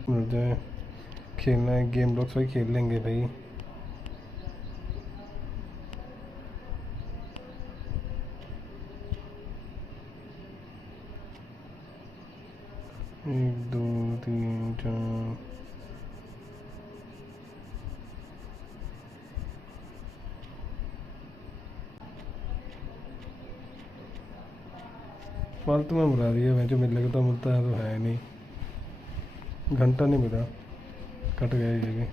मिल जाए। खेलना है गेम बॉक्स भाई, खेल लेंगे भाई। एक दो तीन चार, फालतू में बुला दिया। मैं जो मिलने तो मिलता है तो है नहीं, घंटा नहीं मिला, कट गया ये भी।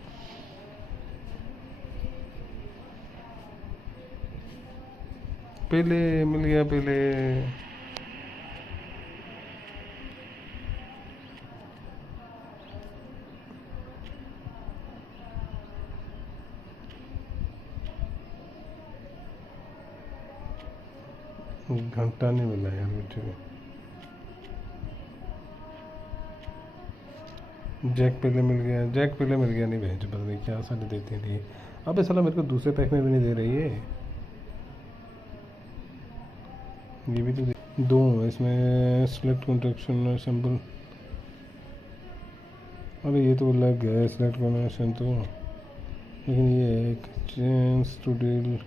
पेले मिल गया, पेले। घंटा नहीं मिला यार मुझे। जैक पेले मिल गया, जैक पेले मिल गया। नहीं भेज, पता नहीं क्या साले देते हैं। अबे साला मेरे को दूसरे पैक में भी नहीं दे रही है ये भी तो दो है इसमें। सिलेक्ट कॉन्ट्रैक्शन सिंबल, अबे ये तो लग गया सिलेक्ट कॉन्ट्रैक्शन तो, लेकिन ये एक चांस टू डील।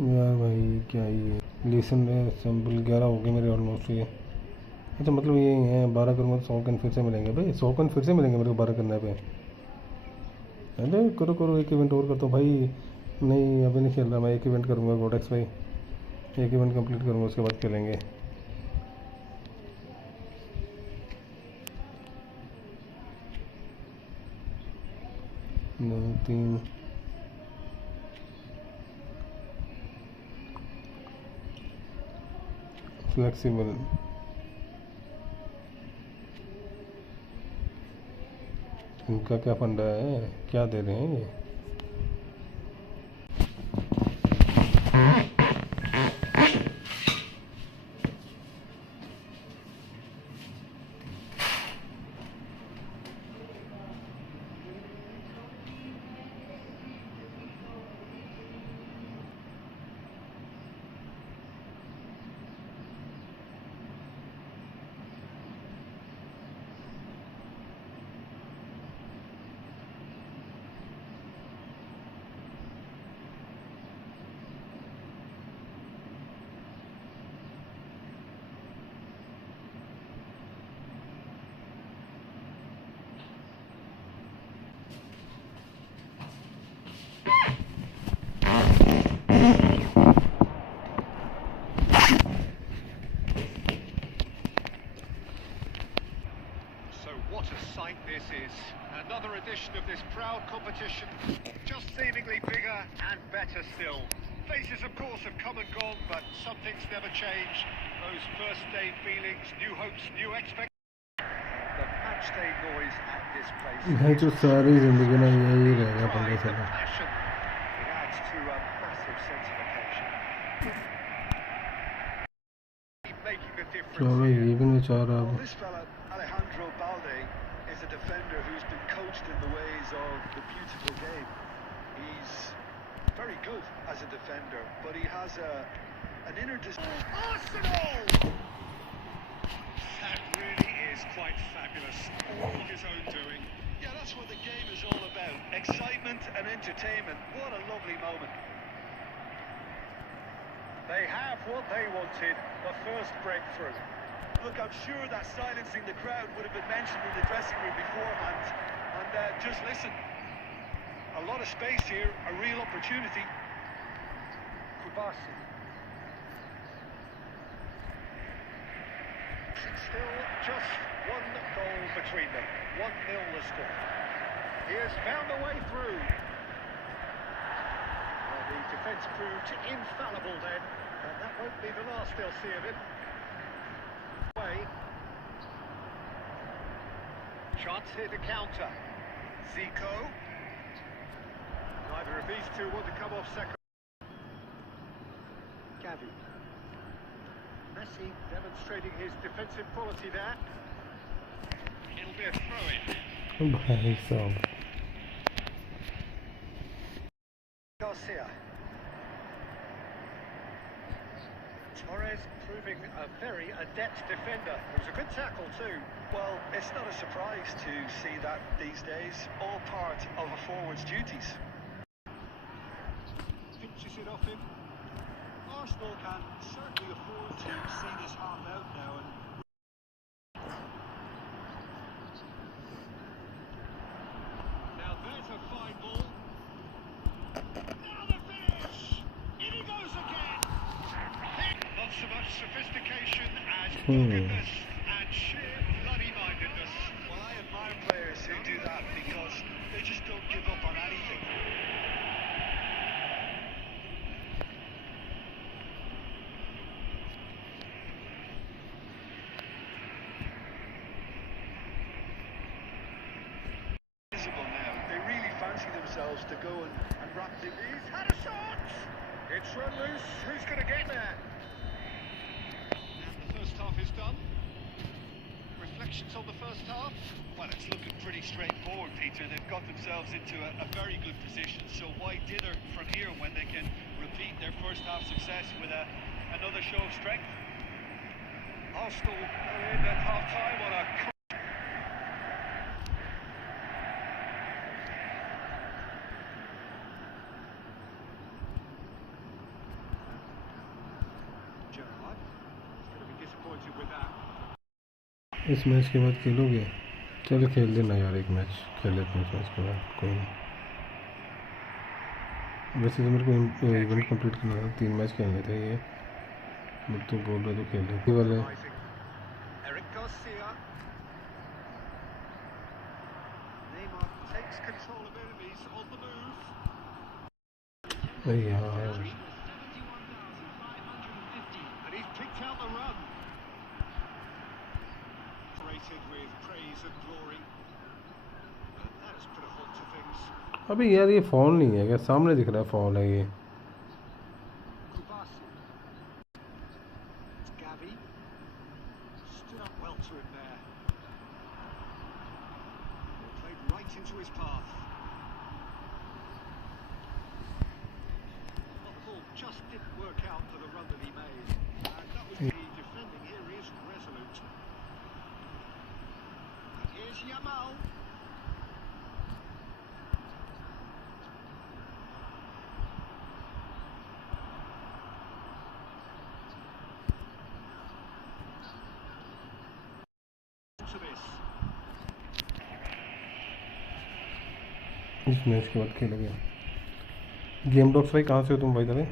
यार भाई क्या ये लेसन में सिंपल 11 हो गए मेरे ऑलमोस्ट ये। अच्छा मतलब ये है 12 करूँगा तो 100 कन फिर से मिलेंगे भाई, 100 कन फिर से मिलेंगे मेरे को 12 करने पे। अरे करो करो, एक इवेंट और करता हूँ भाई। नहीं अभी नहीं खेल रहा मैं, एक इवेंट करूँगा गोडेक्स भाई, एक इवेंट कंप्लीट करूँगा उसके बाद खेलेंगे। दो तीन फ्लेक्सिबल, इनका क्या फंडा है, क्या दे रहे हैं ये। What a sight this is. Another edition of this proud competition, just seemingly bigger and better still. Faces, of course, have come and gone, but some things never change. Those first day feelings, new hopes, new expectations. The match day noise at this place. मैं जो सारी जिंदगी ना यही रहेगा 15 साल। Passion. It adds to a massive sense of occasion. Making the difference. चलो ये भी नहीं चाह रहा अब। This fella, Alejandro Balde, is a defender who's been coached in the ways of the beautiful game. He's very good as a defender, but he has an inner Arsenal! That really is quite fabulous. All of his own doing. Yeah, that's what the game is all about. Excitement and entertainment. What a lovely moment. They have what they wanted, the first breakthrough. Look, I'm sure that silencing the crowd would have been mentioned in the dressing room beforehand. And just listen. A lot of space here, a real opportunity. Kubasi. Still just one goal between them. 1-0 the score. He has found a way through. Well, the defence proved infallible then, and that won't be the last they'll see of him. Chance here to counter. Zico. Neither of these two want to come off second. Gavi. Messi demonstrating his defensive quality there. It'll be a throw-in. भाई साहब Garcia. Torres proving a very adept defender. It was a good tackle too. Well, it's not a surprise to see that these days, all part of a forward's duties. Pinches it off him. Arsenal can certainly afford to see this half out now. And now there's a fine ball. Now the finish! In he goes again! Not so much sophistication as doggedness and sheer bloody-mindedness. Well, I admire players who do that because they just don't give up on anything. Visible now. They really fancy themselves to go and wrap the... He's had a shot! It's run loose. Who's going to get there? And the first half is done. Reflections on the first half? Well, it's looking pretty straightforward, Peter. They've got themselves into a very good position, so why dither from here when they can repeat their first half success with another show of strength? Arsenal are in at half-time on a... Gerard is going to be disappointed with that. इस match के बाद खेलोगे चलो खेल देना यार एक match खेल लेते हैं मैच के बाद कोई नहीं वैसे तो मेरे को इवेंट कंप्लीट करना था 3 मैच खेलने थे ये मैं तो बोल रहा तो खेल लेते वाले Eric Garcia. Neymar takes control of enemies on the move. अरे यार And he's picked out the run. Rated with praise and glory. And that has put a halt to things. अबे यार ये फॉल नहीं है क्या सामने दिख रहा है फॉल है ये Kubasi. It's Gavi. Stood up well to him there. They played right into his path. Well, the ball just didn't work out for the run that he made. And that was the defending here is resolute. And here's Yamal. To this. इस match के बाद खेलोगे game docs भाई कहाँ से हो तुम भाई दादा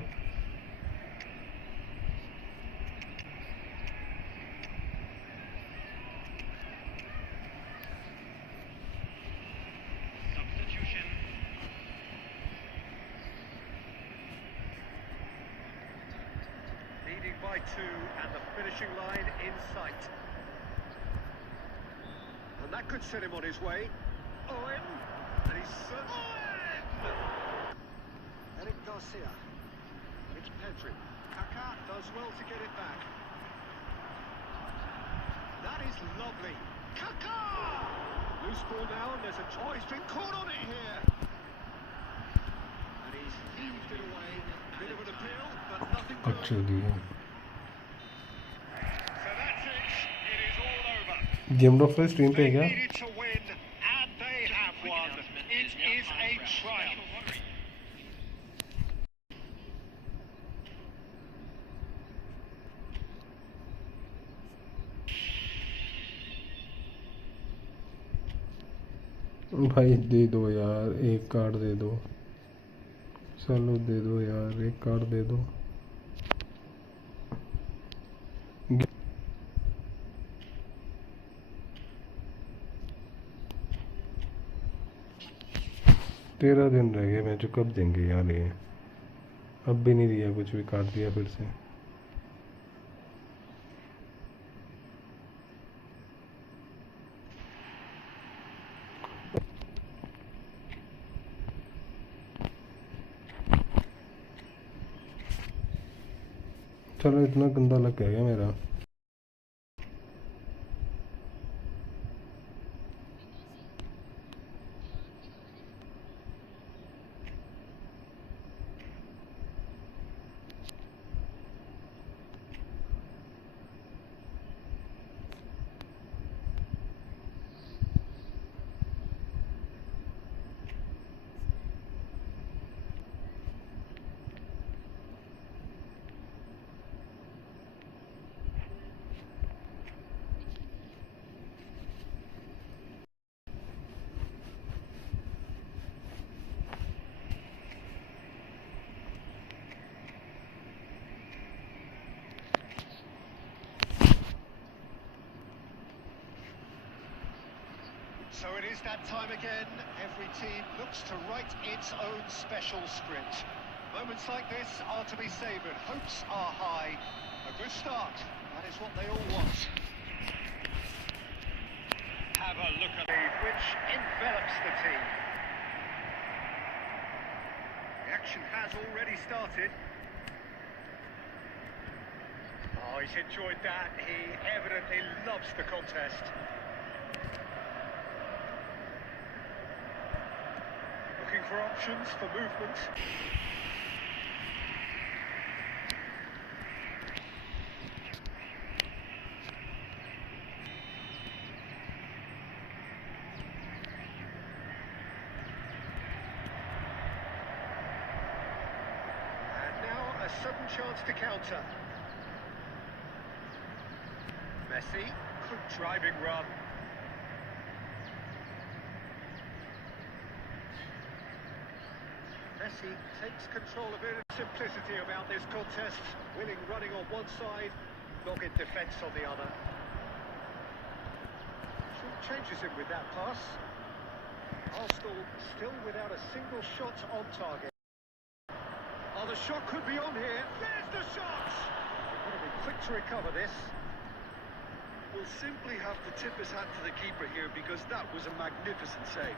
Substitution. Leading by 2 and the finishing line in sight. And that could set him on his way. Owen. And he's Eric Garcia. It's Pedri. Kaká does well to get it back. That is lovely. Kaká! Loose ball now, and there's a try. He's been caught on it here. And he's heaved it away. Bit of an appeal, but nothing good. Actually So that's it. It is all over. Game docs भाई stream पे है They क्या needed to win, and they have won. It is a triumph. भाई दे दो यार एक card दे दो चलो दे दो यार एक कार्ड दे दो तेरह दिन रह गए मैच कब देंगे यार ये अब भी नहीं दिया कुछ भी काट दिया फिर से चलो इतना गंदा लग गया मेरा So it is that time again. Every team looks to write its own special script. Moments like this are to be savoured. Hopes are high. A good start. That is what they all want. Have a look at it, which envelops the team. The action has already started. Oh, he's enjoyed that. He evidently loves the contest. Looking for options for movement. And now a sudden chance to counter. Messi, good driving run. Messi takes control of it. Simplicity about this contest. Winning running on one side, dogged defence on the other. Changes him with that pass. Arsenal still without a single shot on target. Oh, the shot could be on here. There's the shot! Got to be quick to recover this. Will simply have to tip his hat to the keeper here because that was a magnificent save.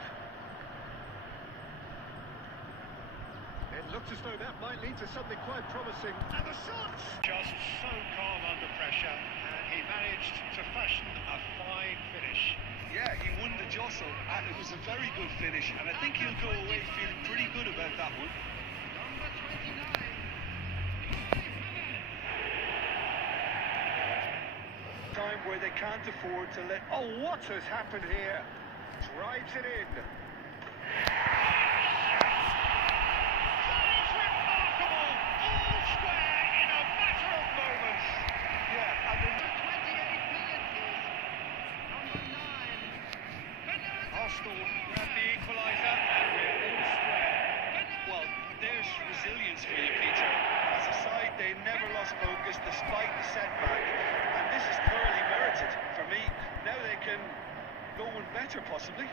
It looked as though that might lead to something quite promising. And the shot! Just so calm under pressure, and he managed to fashion a fine finish. Yeah, he won the jostle, and it was a very good finish, and I think he'll go away feeling pretty good about that one. Number 29. Time where they can't afford to let... Oh, what has happened here? Drives it in. That is remarkable! All square in a matter of moments. Yeah, and then... 28 million is number 9. Arsenal grab the equaliser, and we're all square. Well, there's resilience for you, Peter. As a side, they never lost focus despite the setback, and this is thoroughly merited for me. Now they can go one better, possibly.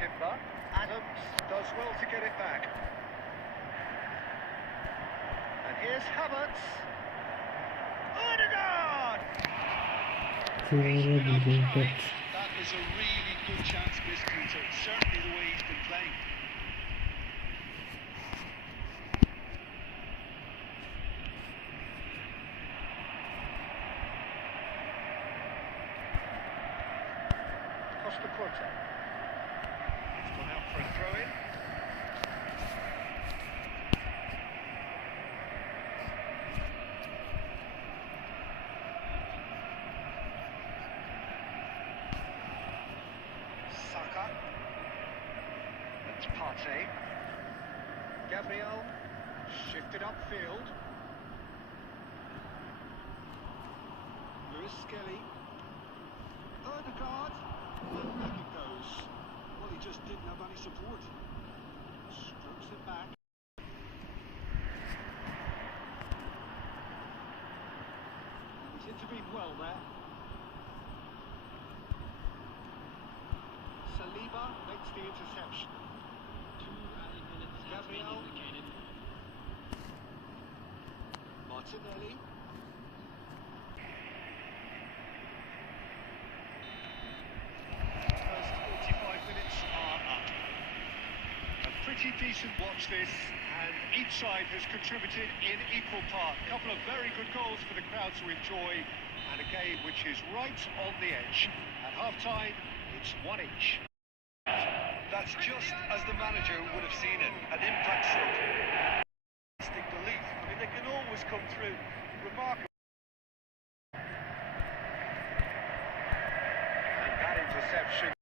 Timber, Adams does well to get it back. And here's Havertz. Odegaard! That is a really good chance, Miss Peter. Certainly the way he's been playing. Costa Corta. It's gone out for a throw-in. Saka. That's Partey. Gabriel. Shifted upfield. Lewis Skelly. Odegaard. And back it goes. Well, he just didn't have any support. Strokes it back. He's intervened well there. Saliba makes the interception. 2 added minutes has been Gabriel. indicated. Martinelli. First 45 minutes are up. A pretty decent watch this, and each side has contributed in equal part. A couple of very good goals for the crowd to enjoy, and a game which is right on the edge. At half-time, it's 1 each. That's just as the manager would have seen it. An impact sub. Fantastic belief. I mean, they can always come through. Remarkable. And that interception